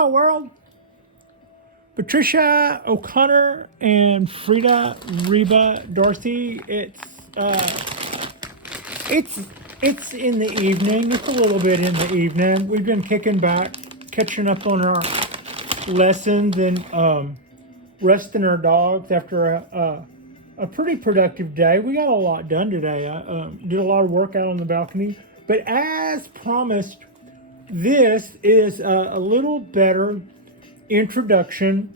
Hello, world. Patricia, O'Connor, and Frida, Reba, Dorothy. It's in the evening. It's a little bit in the evening. We've been kicking back, catching up on our lessons, and resting our dogs after a pretty productive day. We got a lot done today. I did a lot of work out on the balcony. But as promised, this is a little better introduction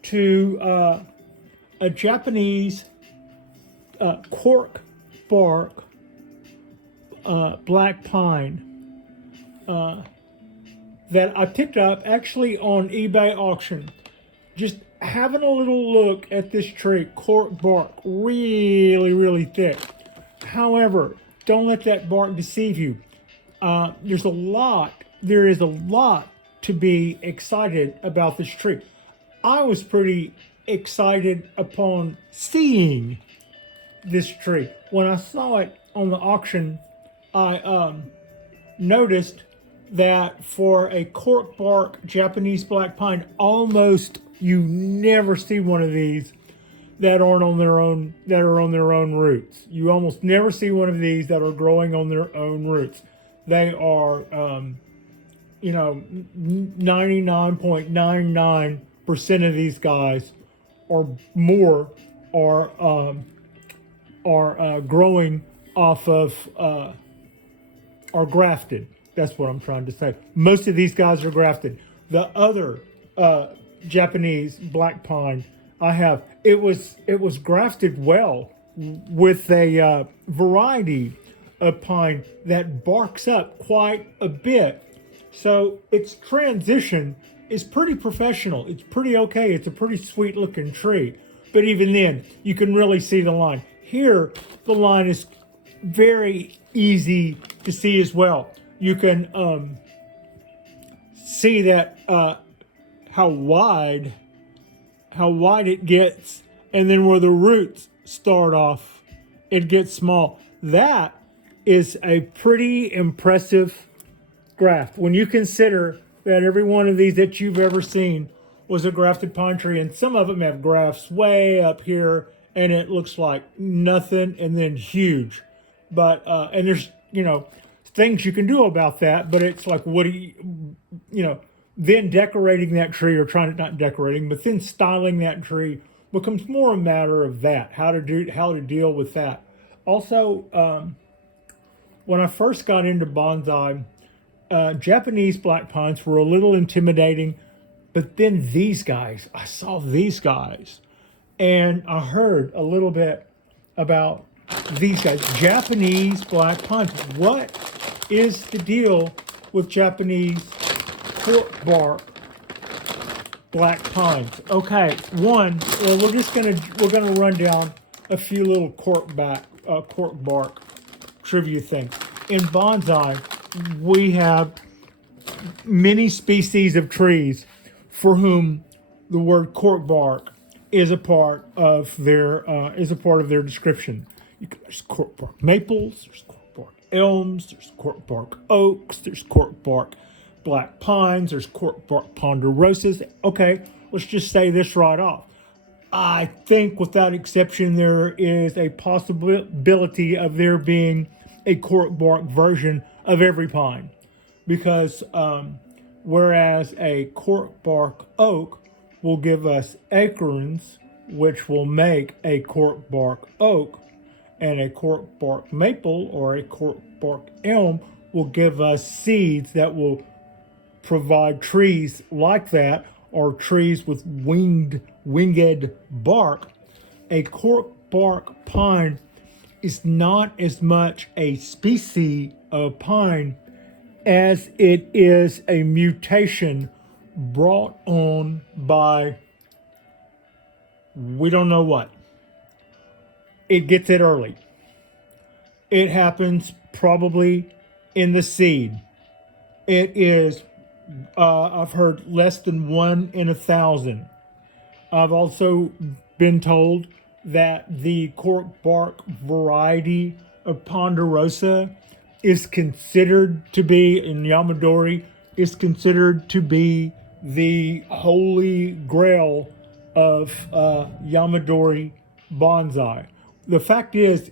to a Japanese cork bark black pine that I picked up actually on eBay auction. Just having a little look at this tree, cork bark, really thick. However, don't let that bark deceive you. There is a lot to be excited about this tree. I was pretty excited upon seeing this tree. When I saw it on the auction, I noticed that for a cork bark Japanese black pine, almost you never see one of these that aren't on their own, that are on their own roots. You almost never see one of these that are growing on their own roots. They are 99.99% of these guys or more are growing off of are grafted. That's what I'm trying to say. Most of these guys are grafted. The other Japanese black pine I have, it was grafted well with a variety of pine that barks up quite a bit. So its transition is pretty professional. It's pretty okay. It's a pretty sweet looking tree. But even then, you can really see the line. Here, the line is very easy to see as well. You can see that how wide it gets, and then where the roots start off, it gets small. That is a pretty impressive graft when you consider that every one of these that you've ever seen was a grafted pine tree, and some of them have grafts way up here and it looks like nothing and then huge. But and there's things you can do about that, but it's like, what do you then decorating that tree, or trying to, not decorating, but then styling that tree becomes more a matter of that, how to deal with that. Also, when I first got into bonsai, Japanese black pines were a little intimidating, but then I saw these guys, and I heard a little bit about these guys, Japanese black pines. What is the deal with Japanese cork bark black pines? Okay, we're gonna run down a few little cork bark trivia things. In bonsai, we have many species of trees for whom the word cork bark is a part of their description. There's cork bark maples, there's cork bark elms, there's cork bark oaks, there's cork bark black pines, there's cork bark ponderosas. Okay, let's just say this right off. I think without exception there is a possibility of there being a cork bark version of every pine, because whereas a cork bark oak will give us acorns, which will make a cork bark oak, and a cork bark maple or a cork bark elm will give us seeds that will provide trees like that, or trees with winged bark. A cork bark pine is not as much a species of pine as it is a mutation brought on by we don't know what. It gets it early. It happens probably in the seed. It is, I've heard, less than 1 in 1,000. I've also been told that the cork bark variety of ponderosa is considered to be, in Yamadori, is considered to be the holy grail of Yamadori bonsai. The fact is,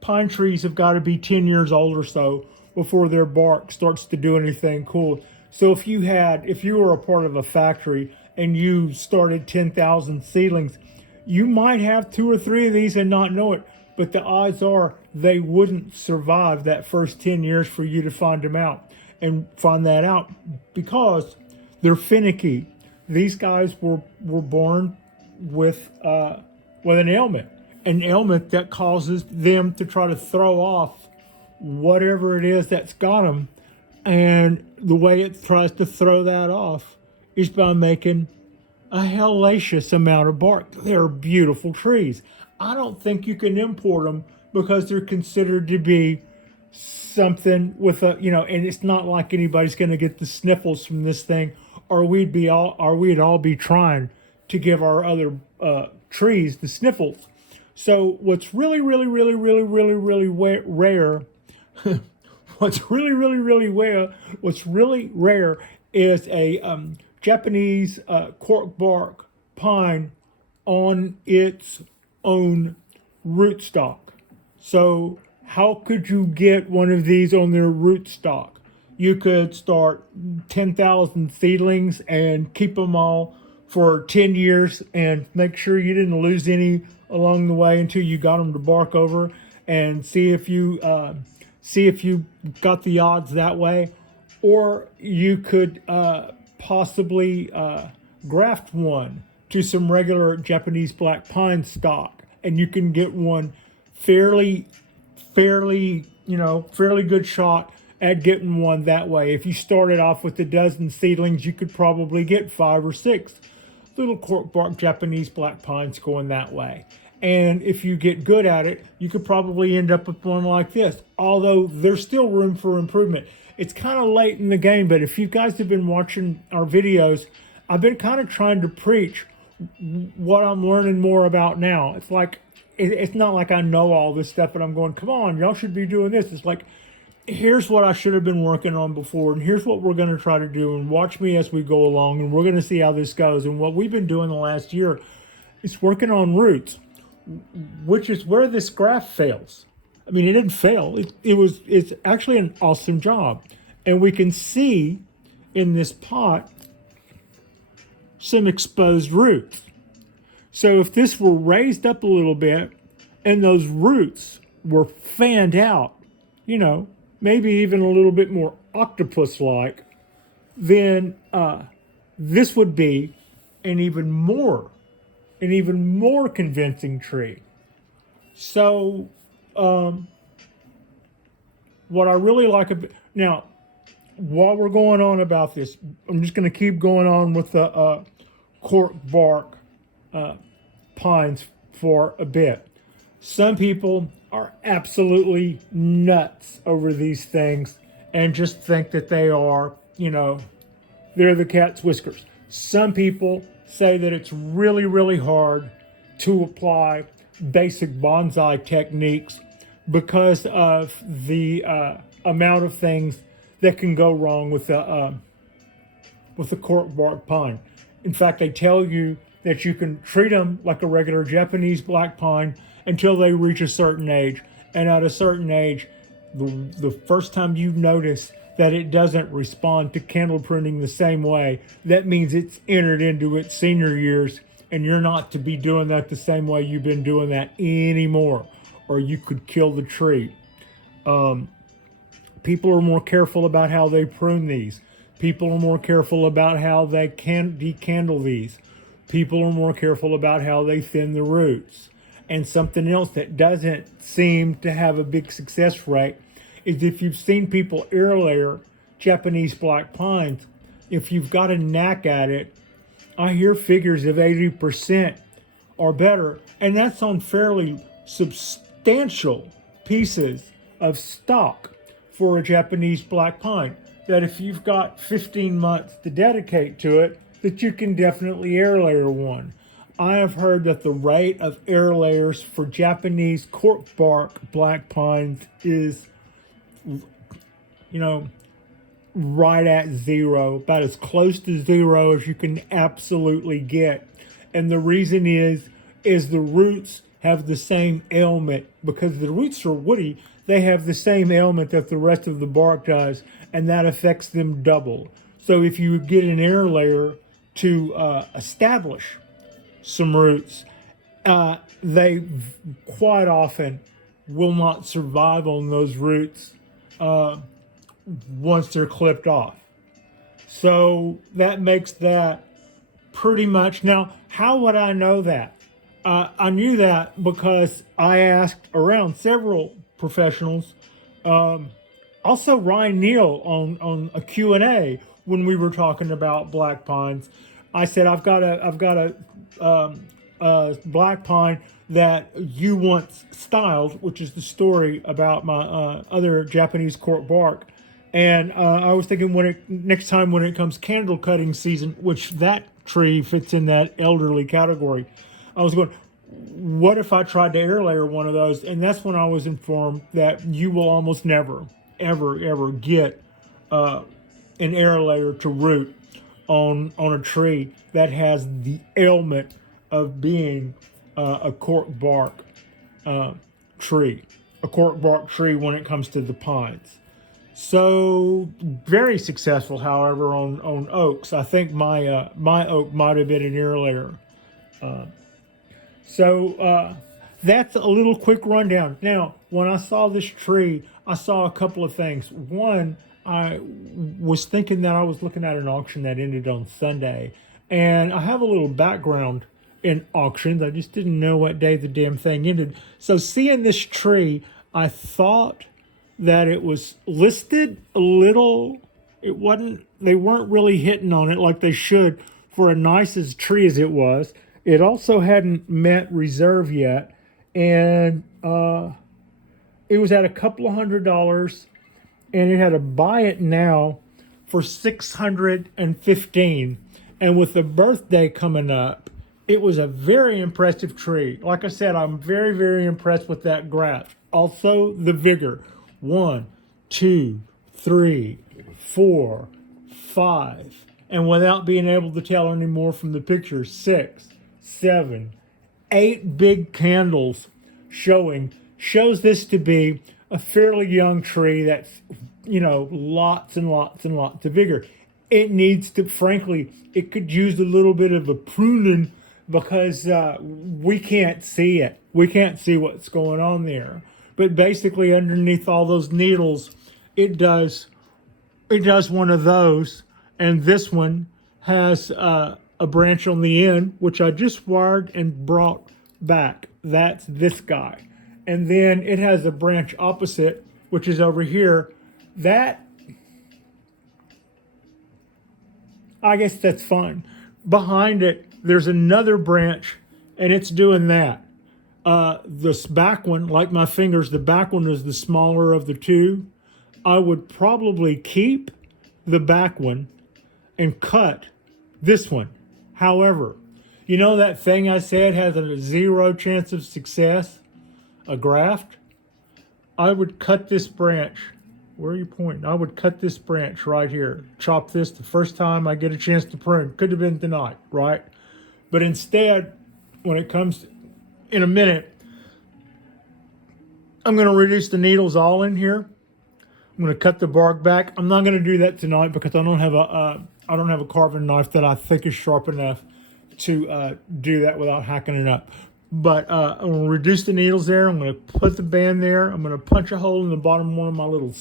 pine trees have got to be 10 years old or so before their bark starts to do anything cool. So if you were a part of a factory and you started 10,000 seedlings, you might have 2 or 3 of these and not know it. But the odds are they wouldn't survive that first 10 years for you to find them out and find that out because they're finicky. These guys were born with an ailment that causes them to try to throw off whatever it is that's got them. And the way it tries to throw that off is by making a hellacious amount of bark. They're beautiful trees. I don't think you can import them because they're considered to be something with and it's not like anybody's going to get the sniffles from this thing, or we'd all be trying to give our other trees the sniffles. So what's really, really, really, really, really, really rare, what's really rare is a Japanese cork bark pine on its own rootstock. So how could you get one of these on their rootstock? You could start 10,000 seedlings and keep them all for 10 years and make sure you didn't lose any along the way until you got them to bark over, and see if you got the odds that way. Or you could possibly graft one to some regular Japanese black pine stock, and you can get one fairly good shot at getting one that way. If you started off with a dozen seedlings, you could probably get 5 or 6 little cork bark Japanese black pines going that way. And if you get good at it, you could probably end up with one like this, although there's still room for improvement. It's kind of late in the game, but if you guys have been watching our videos, I've been kind of trying to preach what I'm learning more about now. It's like, it's not like I know all this stuff, but I'm going, come on, y'all should be doing this. It's like, here's what I should have been working on before, and here's what we're going to try to do, and watch me as we go along, and we're going to see how this goes. And what we've been doing the last year is working on roots, which is where this graph fails. I mean, it didn't fail. It's actually an awesome job. And we can see in this pot some exposed roots. So if this were raised up a little bit and those roots were fanned out, maybe even a little bit more octopus-like, then this would be an even more convincing tree. So what I really like about, now, while we're going on about this, I'm just going to keep going on with the cork bark pines for a bit. Some people are absolutely nuts over these things and just think that they are, they're the cat's whiskers. Some people say that it's really, really hard to apply basic bonsai techniques because of the amount of things that can go wrong with the cork bark pine. In fact, they tell you that you can treat them like a regular Japanese black pine until they reach a certain age. And at a certain age, the first time you notice that it doesn't respond to candle pruning the same way, that means it's entered into its senior years, and you're not to be doing that the same way you've been doing that anymore, or you could kill the tree. People are more careful about how they prune these. People are more careful about how they can decandle these. People are more careful about how they thin the roots. And something else that doesn't seem to have a big success rate is if you've seen people air layer Japanese black pines, if you've got a knack at it, I hear figures of 80% or better, and that's on fairly substantial pieces of stock for a Japanese black pine, that if you've got 15 months to dedicate to it, that you can definitely air layer one. I have heard that the rate of air layers for Japanese cork bark black pines is, right at zero, about as close to zero as you can absolutely get. And the reason is the roots have the same ailment, because the roots are woody. They have the same ailment that the rest of the bark does, and that affects them double. So if you get an air layer to establish some roots, they quite often will not survive on those roots once they're clipped off. So that makes that pretty much. Now, how would I know that? I knew that because I asked around several professionals, also Ryan Neal on a Q&A when we were talking about black pines. I said, I've got a black pine that you once styled, which is the story about my other Japanese cork bark. And I was thinking, next time when it comes candle cutting season, which that tree fits in that elderly category, I was going, what if I tried to air layer one of those? And that's when I was informed that you will almost never, ever get an air layer to root on a tree that has the ailment of being a cork bark tree, a cork bark tree when it comes to the pines. So very successful, however, on oaks. I think my oak might have been an air layer. So that's a little quick rundown. Now, when I saw this tree, I saw a couple of things. One, I was thinking that I was looking at an auction that ended on Sunday, and I have a little background in auctions. I just didn't know what day the damn thing ended. So seeing this tree, I thought that it was listed a little. It wasn't. They weren't really hitting on it like they should for a nice as tree as it was. It also hadn't met reserve yet, and it was at a couple of $100, and it had to buy it now for $615. And with the birthday coming up, it was a very impressive tree. Like I said, I'm very, very impressed with that graft. Also, the vigor. 1, 2, 3, 4, 5. And without being able to tell any more from the picture, 6, 7, 8 big candles shows this to be a fairly young tree that's, lots and lots and lots of vigor. It needs to, frankly, it could use a little bit of a pruning because we can't see it. We can't see what's going on there. But basically underneath all those needles, it does one of those. And this one has a branch on the end, which I just wired and brought back. That's this guy. And then it has a branch opposite, which is over here. That, I guess that's fine. Behind it, there's another branch, and it's doing that. This back one, like my fingers, the back one is the smaller of the two. I would probably keep the back one and cut this one. However, you know that thing I said has a 0 chance of success? A graft? I would cut this branch. Where are you pointing? I would cut this branch right here. Chop this the first time I get a chance to prune. Could have been tonight, right? But instead, when it comes in a minute, I'm going to reduce the needles all in here. I'm going to cut the bark back. I'm not going to do that tonight because I don't have a carving knife that I think is sharp enough to do that without hacking it up. But I'm going to reduce the needles there. I'm going to put the band there. I'm going to punch a hole in the bottom of one of my little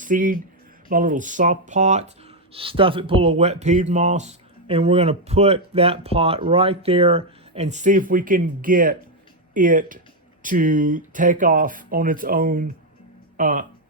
my little soft pots, stuff it full of wet peat moss, and we're going to put that pot right there and see if we can get it to take off on its own,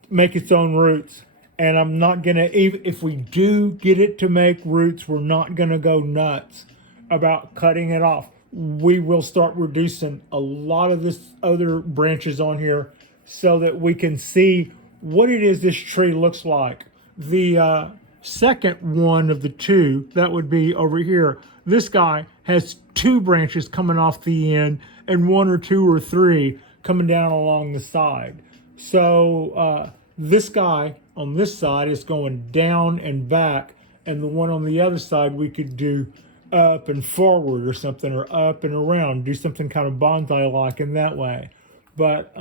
make its own roots. And I'm not going to, even if we do get it to make roots, we're not going to go nuts about cutting it off. We will start reducing a lot of this other branches on here so that we can see what it is this tree looks like. The second one of the two, that would be over here. This guy has 2 branches coming off the end and 1 or 2 or 3 coming down along the side. So this guy on this side is going down and back, and the one on the other side we could do up and forward or something, or up and around, do something kind of bonsai-like in that way. But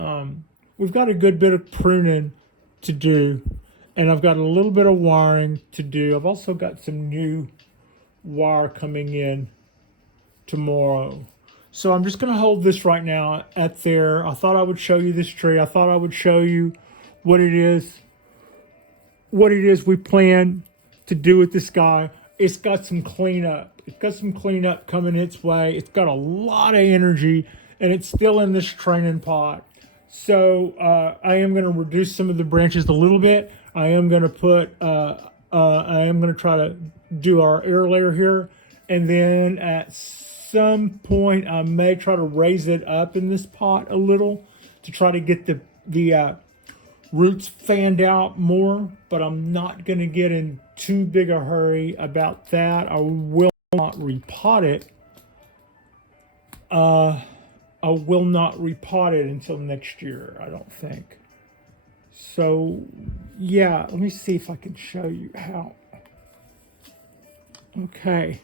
we've got a good bit of pruning to do, and I've got a little bit of wiring to do. I've also got some new wire coming in tomorrow. So I'm just going to hold this right now at there. I thought I would show you this tree. I thought I would show you what it is we plan to do with this guy. It's got some cleanup. It's got some cleanup coming its way. It's got a lot of energy, and it's still in this training pot. So I am going to reduce some of the branches a little bit. I am going to try to do our air layer here, and then at some point I may try to raise it up in this pot a little to try to get the roots fanned out more, but I'm not going to get in too big a hurry about that. I will not repot it. I will not repot it until next year, I don't think. So yeah, let me see if I can show you how. Okay,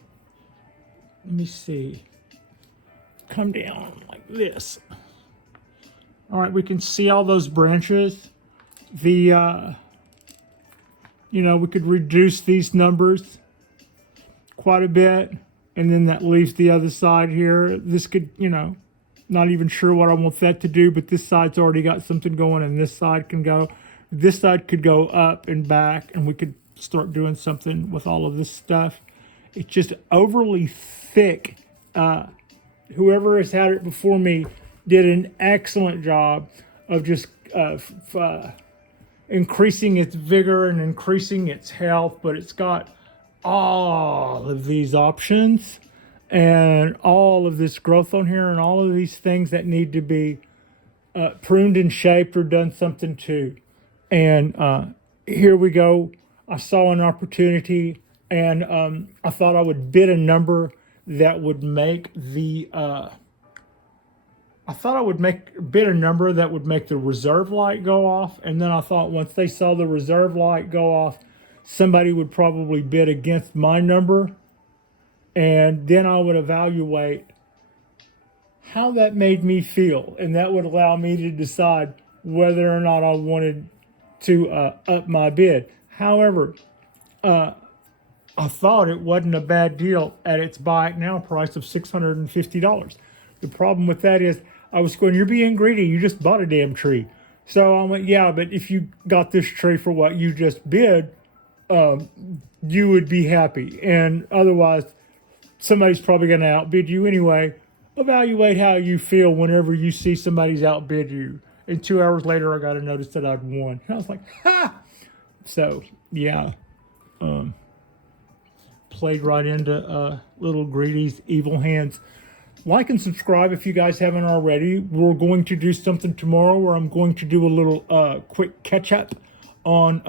let me see. Come down like this. All right, we can see all those branches. We could reduce these numbers quite a bit, and then that leaves the other side here. This could, not even sure what I want that to do, but this side's already got something going, and this side can go. This side could go up and back, and we could start doing something with all of this stuff. It's just overly thick. Whoever has had it before me did an excellent job of just increasing its vigor and increasing its health, but it's got all of these options and all of this growth on here and all of these things that need to be pruned and shaped or done something to. And here we go. I saw an opportunity, and I thought I would bid a number that would make the bid a number that would make the reserve light go off. And then I thought once they saw the reserve light go off, somebody would probably bid against my number. And then I would evaluate how that made me feel. And that would allow me to decide whether or not I wanted to up my bid. However, I thought it wasn't a bad deal at its buy it now price of $650. The problem with that is I was going, you're being greedy. You just bought a damn tree. So I went, yeah, but if you got this tree for what you just bid, you would be happy. And otherwise, somebody's probably going to outbid you anyway. Evaluate how you feel whenever you see somebody's outbid you. And 2 hours later, I got a notice that I'd won. And I was like, ha! So, yeah. Played right into little greedy's evil hands. Like and subscribe if you guys haven't already. We're going to do something tomorrow where I'm going to do a little quick catch up on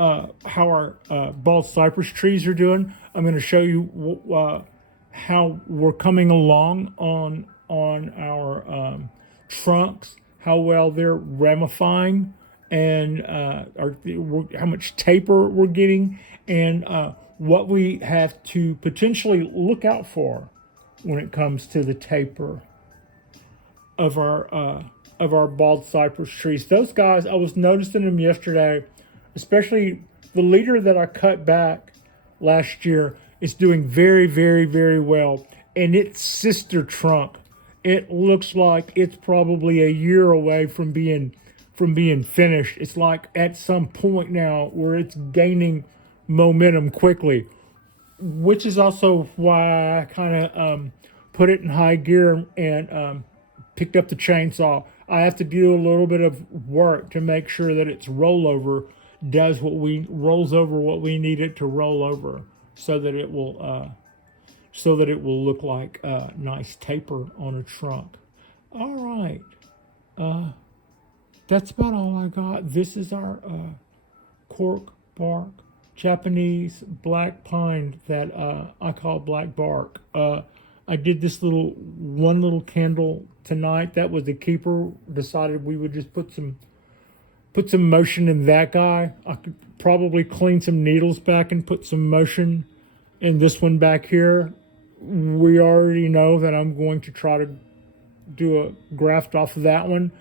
how our bald cypress trees are doing. I'm going to show you how we're coming along on our trunks, how well they're ramifying, and how much taper we're getting, and what we have to potentially look out for when it comes to the taper of our bald cypress trees. Those guys, I was noticing them yesterday, especially the leader that I cut back last year is doing very, very, very well. And its sister trunk, it looks like it's probably a year away from being finished. It's like at some point now where it's gaining momentum quickly, which is also why I kind of put it in high gear and picked up the chainsaw. I have to do a little bit of work to make sure that its rollover rolls over what we need it to roll over, so that it will look like a nice taper on a trunk. All right, that's about all I got. This is our cork bark Japanese black pine that I call black bark. I did this one little candle tonight. That was the keeper. Decided we would just put some put some motion in that guy. I could probably clean some needles back and put some motion in this one back here. We already know that I'm going to try to do a graft off of that one.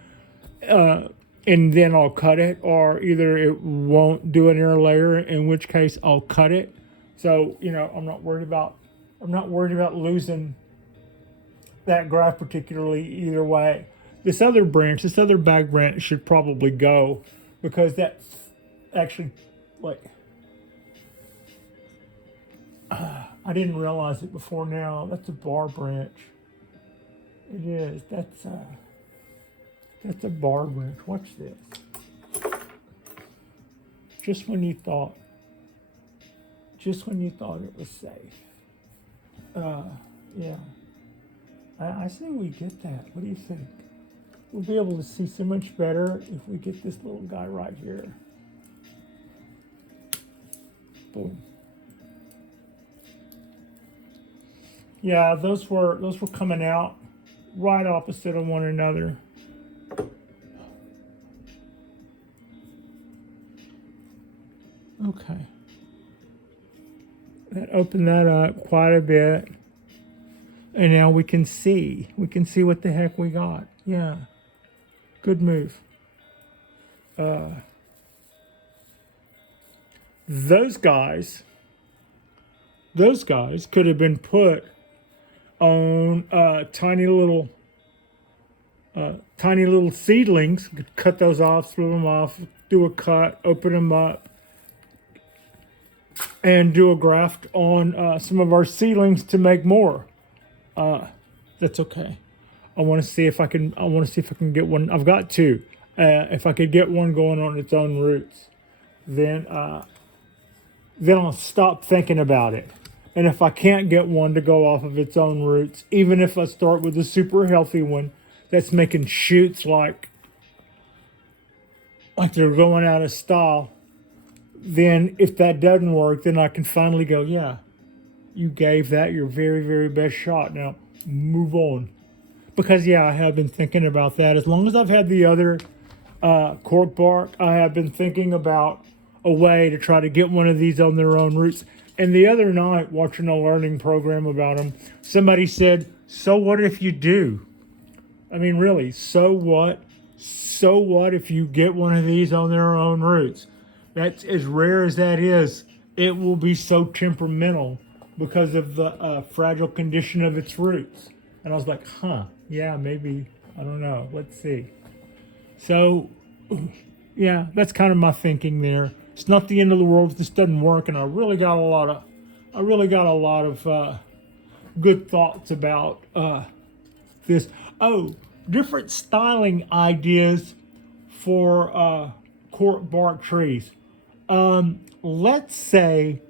And then I'll cut it, or either it won't do an inner layer, in which case I'll cut it. So, I'm not worried about losing that graft particularly either way. This other back branch should probably go, because that's actually I didn't realize it before now. That's a bar branch. It is. That's a bar branch. Watch this. Just when you thought it was safe. Yeah. I say we get that. What do you think? We'll be able to see so much better if we get this little guy right here. Boom. Yeah, those were coming out right opposite of one another. Okay. That opened that up quite a bit. And now we can see what the heck we got. Yeah. Good move. Those guys could have been put on tiny little seedlings. Could cut those off, throw them off, do a cut, open them up, and do a graft on some of our seedlings to make more. That's okay. I want to see if I can get one. I've got two. If I could get one going on its own roots, then I'll stop thinking about it. And if I can't get one to go off of its own roots, even if I start with a super healthy one that's making shoots like they're going out of style, then if that doesn't work, then I can finally go, yeah, you gave that your very, very best shot. Now move on. Because, yeah, I have been thinking about that. As long as I've had the other cork bark, I have been thinking about a way to try to get one of these on their own roots. And the other night, watching a learning program about them, somebody said, so what if you do? I mean, really, so what? So what if you get one of these on their own roots? That's as rare as that is. It will be so temperamental because of the fragile condition of its roots. And I was like, yeah, maybe, I don't know. Let's see. So, yeah, that's kind of my thinking there. It's not the end of the world if this doesn't work, and I really got a lot of good thoughts about this. Oh, different styling ideas for cork bark trees. Let's say,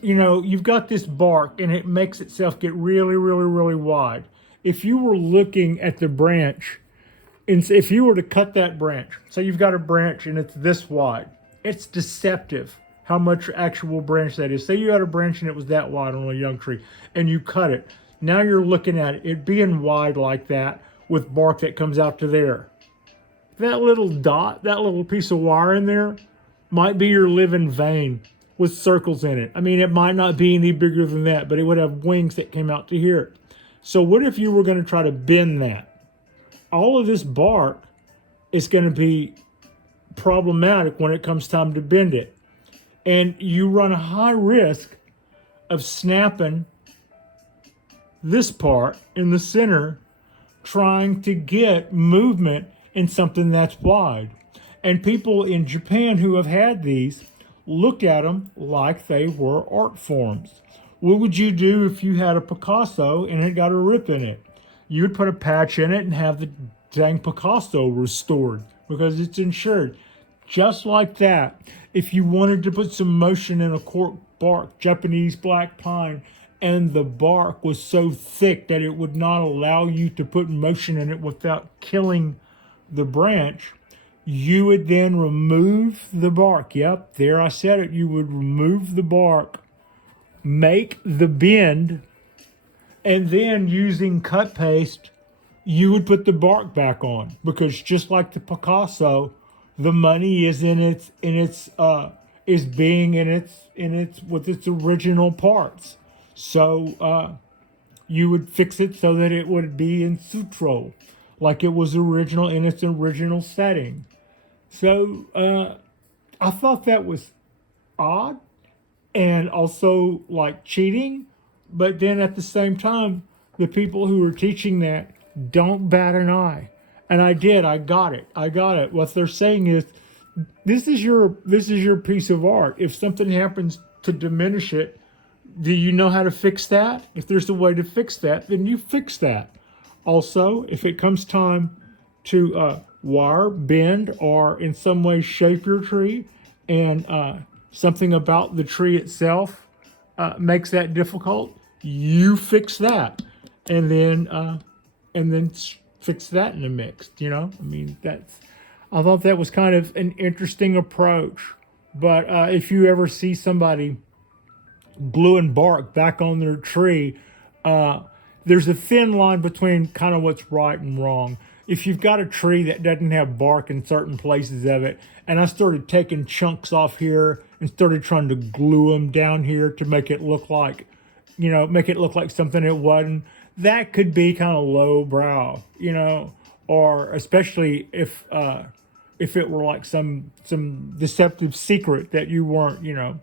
you've got this bark and it makes itself get really, really, really wide. If you were looking at the branch, and if you were to cut that branch, so you've got a branch and it's this wide, it's deceptive how much actual branch that is. Say you had a branch and it was that wide on a young tree and you cut it. Now you're looking at it being wide like that with bark that comes out to there. That little dot, that little piece of wire in there might be your living vein with circles in it. I mean, it might not be any bigger than that, but it would have wings that came out to here. So what if you were going to try to bend that? All of this bark is going to be problematic when it comes time to bend it. And you run a high risk of snapping this part in the center, trying to get movement in something that's wide. And people in Japan who have had these look at them like they were art forms. What would you do if you had a Picasso and it got a rip in it? You would put a patch in it and have the dang Picasso restored because it's insured. Just like that, if you wanted to put some motion in a cork bark, Japanese black pine, and the bark was so thick that it would not allow you to put motion in it without killing the branch, you would then remove the bark. Yep, there I said it. You would remove the bark, make the bend, and then using cut paste, you would put the bark back on. Because just like the Picasso, The money is is being in its with its original parts. So you would fix it so that it would be in sutro, like it was original in its original setting. So I thought that was odd and also like cheating. But then at the same time, the people who were teaching that don't bat an eye. And I did. I got it. I got it. What they're saying is, this is your piece of art. If something happens to diminish it, do you know how to fix that? If there's a way to fix that, then you fix that. Also, if it comes time to wire, bend, or in some way shape your tree, and something about the tree itself makes that difficult, you fix that, and then fix that in the mix. I mean, I thought that was kind of an interesting approach. But if you ever see somebody gluing bark back on their tree, uh, there's a thin line between kind of what's right and wrong. If you've got a tree that doesn't have bark in certain places of it, and I started taking chunks off here and started trying to glue them down here to make it look like something it wasn't, that could be kind of lowbrow, or especially if it were like some deceptive secret that you weren't.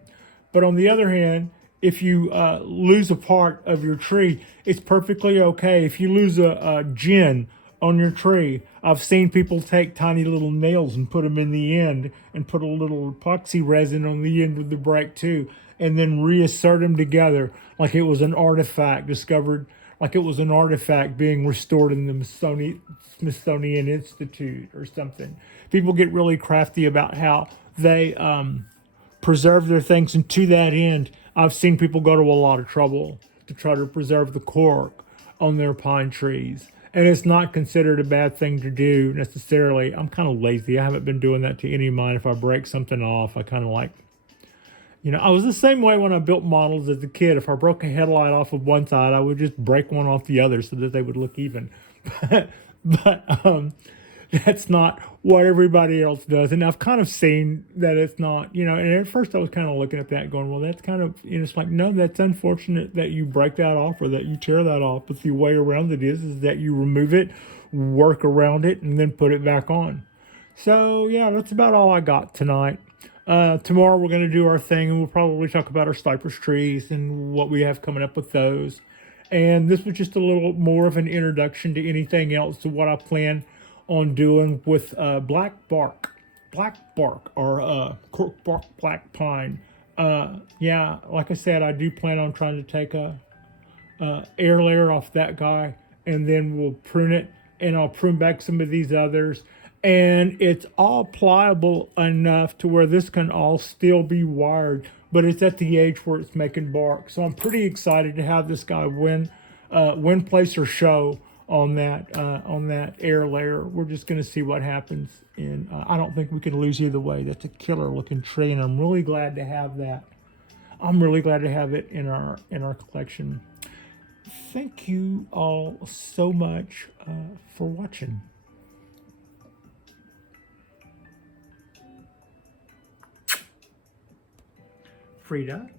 But on the other hand, if you lose a part of your tree, it's perfectly okay. If you lose a gin on your tree, I've seen people take tiny little nails and put them in the end and put a little epoxy resin on the end of the break too, and then reassert them together like it was an artifact discovered, like it was an artifact being restored in the Smithsonian Institute or something. People get really crafty about how they preserve their things, and to that end, I've seen people go to a lot of trouble to try to preserve the cork on their pine trees. And it's not considered a bad thing to do necessarily. I'm kind of lazy. I haven't been doing that to any of mine. If I break something off, I kind of I was the same way when I built models as a kid. If I broke a headlight off of one side, I would just break one off the other so that they would look even. But that's not what everybody else does. And I've kind of seen that it's not, and at first I was kind of looking at that going, well, that's kind of, it's like, no, that's unfortunate that you break that off or that you tear that off. But the way around it is that you remove it, work around it, and then put it back on. So, yeah, that's about all I got tonight. Tomorrow we're going to do our thing, and we'll probably talk about our cypress trees and what we have coming up with those. And this was just a little more of an introduction to anything else to what I plan on doing with black bark, or cork bark black pine. Yeah, like I said, I do plan on trying to take a air layer off that guy, and then we'll prune it, and I'll prune back some of these others. And it's all pliable enough to where this can all still be wired, but it's at the age where it's making bark. So I'm pretty excited to have this guy win, place, or show on that air layer. We're just going to see what happens. And I don't think we can lose either way. That's a killer looking tree, and I'm really glad to have that. I'm really glad to have it in our collection. Thank you all so much for watching. Frida.